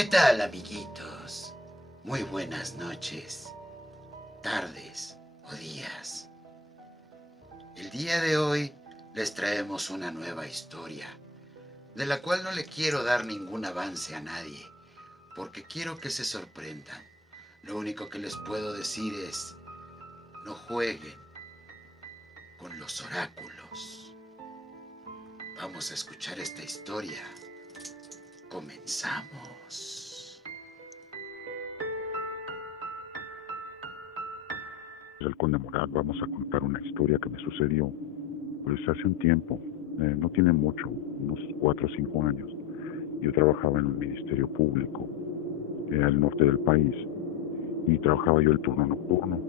¿Qué tal, amiguitos? Muy buenas noches, tardes o días. El día de hoy les traemos una nueva historia, de la cual no le quiero dar ningún avance a nadie, porque quiero que se sorprendan. Lo único que les puedo decir es, no jueguen con los oráculos. Vamos a escuchar esta historia. Comenzamos. El Conde Morat, vamos a contar una historia que me sucedió pues hace un tiempo, no tiene mucho, unos 4 o 5 años. Yo trabajaba en un ministerio público al norte del país y trabajaba yo el turno nocturno.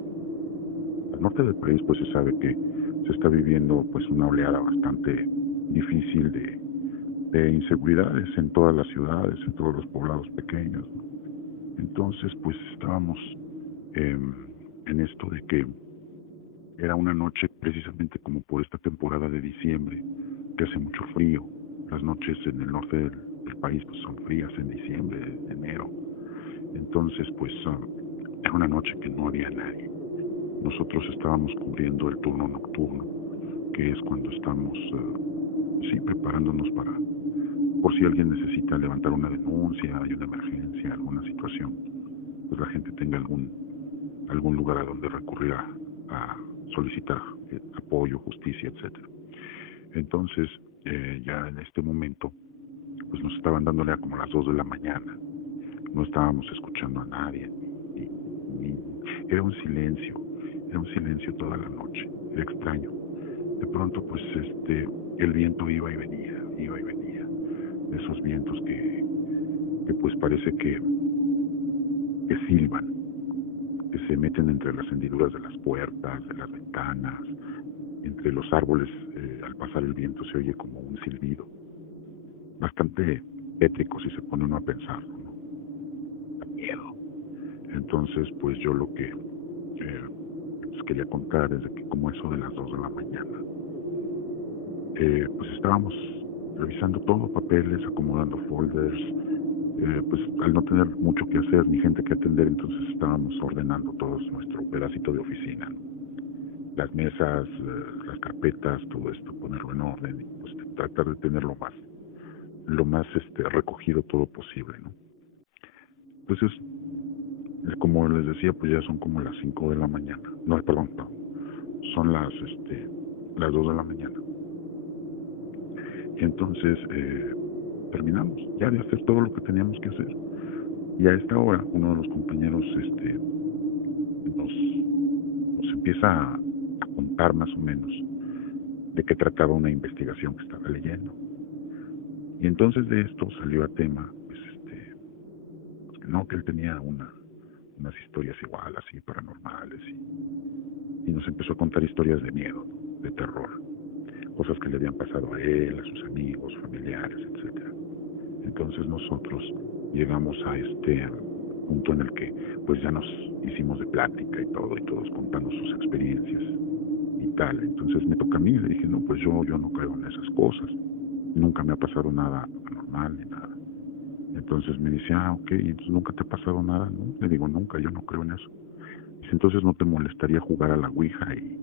Al norte del país pues se sabe que se está viviendo pues una oleada bastante difícil de inseguridades en todas las ciudades, en todos los poblados pequeños, ¿no? Entonces pues estábamos en esto de que era una noche precisamente como por esta temporada de diciembre, que hace mucho frío. Las noches en el norte del país pues, son frías en diciembre, enero. Entonces, pues era una noche que no había nadie. Nosotros estábamos cubriendo el turno nocturno, que es cuando estamos, preparándonos por si alguien necesita levantar una denuncia, hay una emergencia, alguna situación, pues la gente tenga algún lugar a donde recurrir a solicitar apoyo, justicia, etcétera. Entonces, ya en este momento, pues nos estaban dándole a como las 2 de la mañana. No estábamos escuchando a nadie. Y era un silencio toda la noche. Era extraño. De pronto, pues, el viento iba y venía. Esos vientos que pues parece que silban, que se meten entre las hendiduras de las puertas, de las ventanas, entre los árboles. Al pasar el viento se oye como un silbido, bastante tétrico si se pone uno a pensarlo, ¿no? Da miedo. Entonces, pues yo lo que les quería contar es de que como eso de las 2 de la mañana, pues estábamos revisando todo, papeles, acomodando folders, pues al no tener mucho que hacer ni gente que atender, entonces estábamos ordenando todo nuestro pedacito de oficina, ¿no? Las mesas, las carpetas, todo esto, ponerlo en orden y pues tratar de tener lo más recogido todo posible, ¿no? Entonces, como les decía, pues ya son como las 5 de la mañana. No, perdón, no. Son las 2 de la mañana. Y entonces terminamos ya de hacer todo lo que teníamos que hacer. Y a esta hora, uno de los compañeros nos empieza a contar más o menos de qué trataba una investigación que estaba leyendo. Y entonces de esto salió a tema, pues, no, que él tenía unas historias igual, así, paranormales, y nos empezó a contar historias de miedo, ¿no? De terror, cosas que le habían pasado a él, a sus amigos, familiares, etcétera. Entonces nosotros llegamos a este punto en el que pues ya nos hicimos de plática y todos contando sus experiencias y tal. Entonces me toca a mí, le dije, no, pues yo no creo en esas cosas, nunca me ha pasado nada anormal ni nada. Entonces me dice, ok, entonces nunca te ha pasado nada, ¿no? Le digo, nunca, yo no creo en eso. Dice, entonces no te molestaría jugar a la Ouija y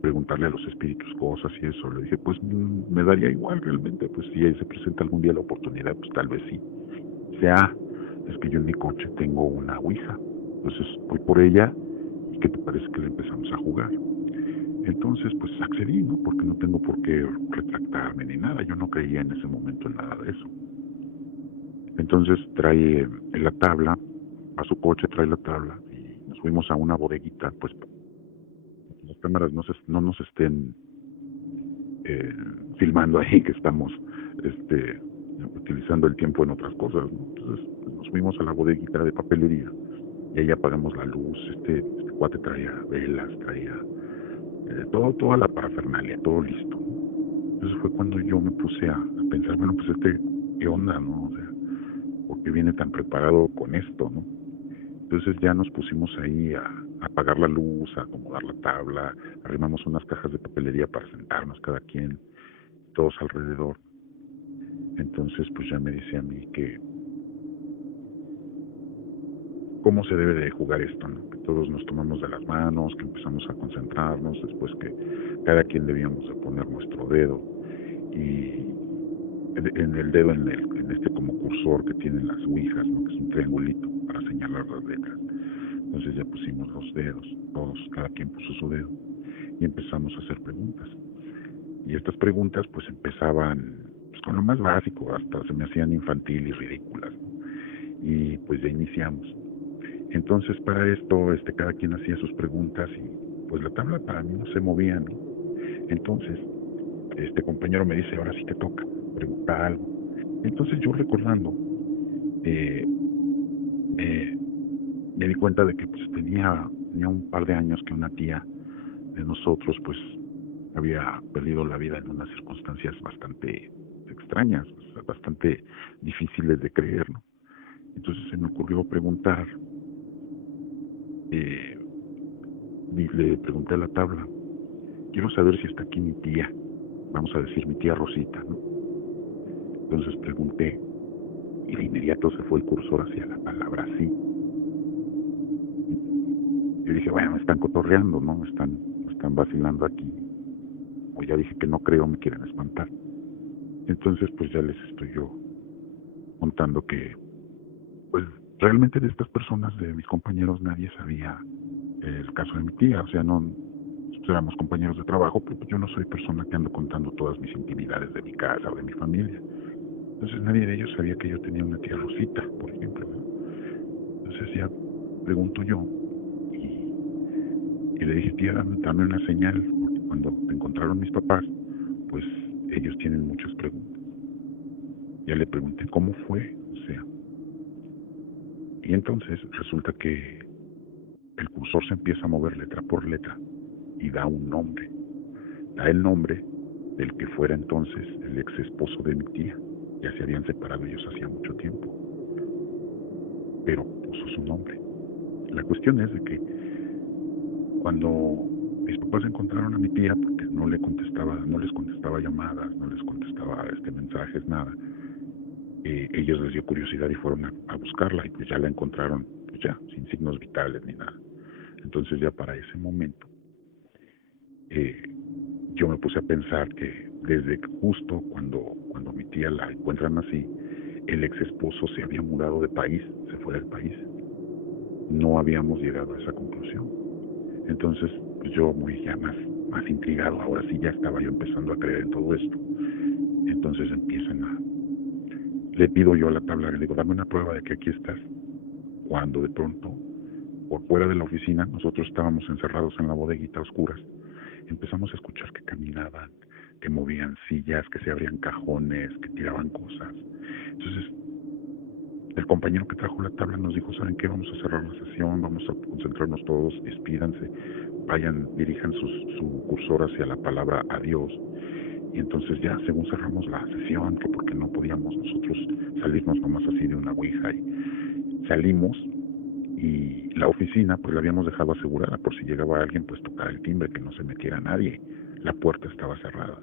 preguntarle a los espíritus cosas y eso. Le dije, pues me daría igual realmente, pues si ahí se presenta algún día la oportunidad, pues tal vez sí. Dice, es que yo en mi coche tengo una Ouija, entonces voy por ella y ¿qué te parece que le empezamos a jugar? Entonces pues accedí, ¿no? Porque no tengo por qué retractarme ni nada, yo no creía en ese momento en nada de eso. Entonces trae la tabla, a su coche trae la tabla y nos fuimos a una bodeguita, pues las cámaras no nos estén filmando ahí que estamos utilizando el tiempo en otras cosas, ¿no? Entonces nos fuimos a la bodeguita de papelería y ahí apagamos la luz. Este cuate traía velas, traía toda la parafernalia, todo listo, ¿no? Entonces fue cuando yo me puse a pensar, bueno, pues ¿qué onda, no? O sea, ¿por qué viene tan preparado con esto, no? Entonces ya nos pusimos ahí a apagar la luz, a acomodar la tabla, arrimamos unas cajas de papelería para sentarnos cada quien, todos alrededor. Entonces pues ya me dice a mí cómo se debe de jugar esto, ¿no? Que todos nos tomamos de las manos, que empezamos a concentrarnos, después que cada quien debíamos de poner nuestro dedo y en el dedo en este como cursor que tienen las ouijas, ¿no? Que es un triangulito para señalar las letras. Entonces ya pusimos los dedos, todos, cada quien puso su dedo y empezamos a hacer preguntas. Y estas preguntas pues empezaban pues, con lo más básico, hasta se me hacían infantil y ridículas, ¿no? Y pues ya iniciamos. Entonces para esto cada quien hacía sus preguntas y pues la tabla para mí no se movía, ¿no? Entonces este compañero me dice, ahora sí te toca, pregunta algo. Entonces yo recordando, eh, me, me di cuenta de que pues tenía un par de años que una tía de nosotros pues había perdido la vida en unas circunstancias bastante extrañas, bastante difíciles de creer, ¿no? Entonces se me ocurrió preguntar, eh, y le pregunté a la tabla, quiero saber si está aquí mi tía, vamos a decir mi tía Rosita, ¿no? Entonces pregunté y de inmediato se fue el cursor hacia la palabra sí. Y dije, bueno, me están cotorreando, ¿no? Me están vacilando aquí. O ya dije que no creo, me quieren espantar. Entonces, pues ya les estoy yo contando que, pues realmente de estas personas, de mis compañeros, nadie sabía el caso de mi tía. O sea, no éramos compañeros de trabajo, pero yo no soy persona que ando contando todas mis intimidades de mi casa o de mi familia. Entonces nadie de ellos sabía que yo tenía una tía Rosita, por ejemplo, ¿no? Entonces ya pregunto yo y le dije, tía, dame una señal, porque cuando te encontraron mis papás, pues ellos tienen muchas preguntas. Ya le pregunté cómo fue, o sea, y entonces resulta que el cursor se empieza a mover letra por letra y da un nombre, da el nombre del que fuera entonces el ex esposo de mi tía. Ya se habían separado ellos hacía mucho tiempo, pero puso su nombre. La cuestión es de que cuando mis papás encontraron a mi tía, porque no les contestaba llamadas, no les contestaba mensajes, nada, ellos les dio curiosidad y fueron a buscarla y pues ya la encontraron, pues ya, sin signos vitales ni nada. Entonces ya para ese momento, eh, yo me puse a pensar que desde justo cuando mi tía la encuentran así, el ex esposo se había mudado de país, se fue del país. No habíamos llegado a esa conclusión. Entonces, pues yo muy ya más intrigado, ahora sí ya estaba yo empezando a creer en todo esto. Entonces le pido yo a la tabla, le digo, dame una prueba de que aquí estás. Cuando de pronto, por fuera de la oficina, nosotros estábamos encerrados en la bodeguita a oscuras, empezamos a escuchar que caminaban, que movían sillas, que se abrían cajones, que tiraban cosas. Entonces, el compañero que trajo la tabla nos dijo, ¿saben qué? Vamos a cerrar la sesión, vamos a concentrarnos todos, despídanse, vayan, dirijan su cursor hacia la palabra adiós. Y entonces ya, según cerramos la sesión, que porque no podíamos nosotros salirnos nomás así de una ouija, y salimos, y la oficina pues la habíamos dejado asegurada por si llegaba alguien, pues tocar el timbre, que no se metiera nadie. La puerta estaba cerrada.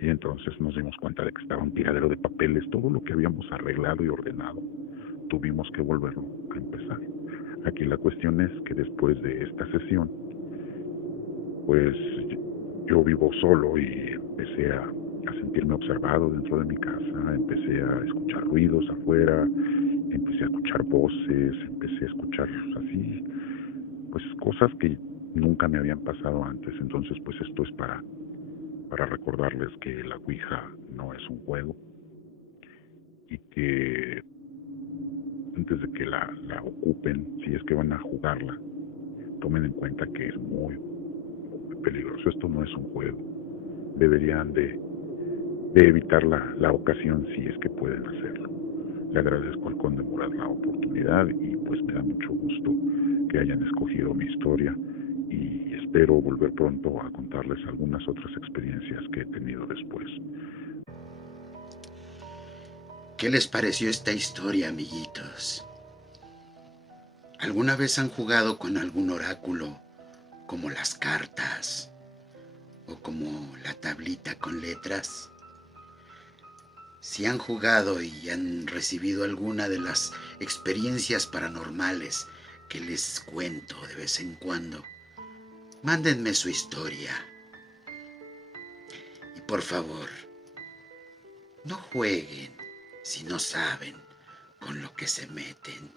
Y entonces nos dimos cuenta de que estaba un tiradero de papeles, todo lo que habíamos arreglado y ordenado, tuvimos que volverlo a empezar. Aquí la cuestión es que después de esta sesión, pues yo vivo solo y empecé a sentirme observado dentro de mi casa, empecé a escuchar ruidos afuera, empecé a escuchar voces, empecé a escuchar así, pues cosas que nunca me habían pasado antes. Entonces, pues esto es para recordarles que la Ouija no es un juego y que antes de que la ocupen, si es que van a jugarla, tomen en cuenta que es muy, muy peligroso. Esto no es un juego. Deberían de evitar la ocasión si es que pueden hacerlo. Le agradezco al Conde Murad la oportunidad y pues me da mucho gusto que hayan escogido mi historia y espero volver pronto a contarles algunas otras experiencias que he tenido después. ¿Qué les pareció esta historia, amiguitos? ¿Alguna vez han jugado con algún oráculo, como las cartas o como la tablita con letras? Si han jugado y han recibido alguna de las experiencias paranormales que les cuento de vez en cuando. Mándenme su historia. Y por favor, no jueguen si no saben con lo que se meten.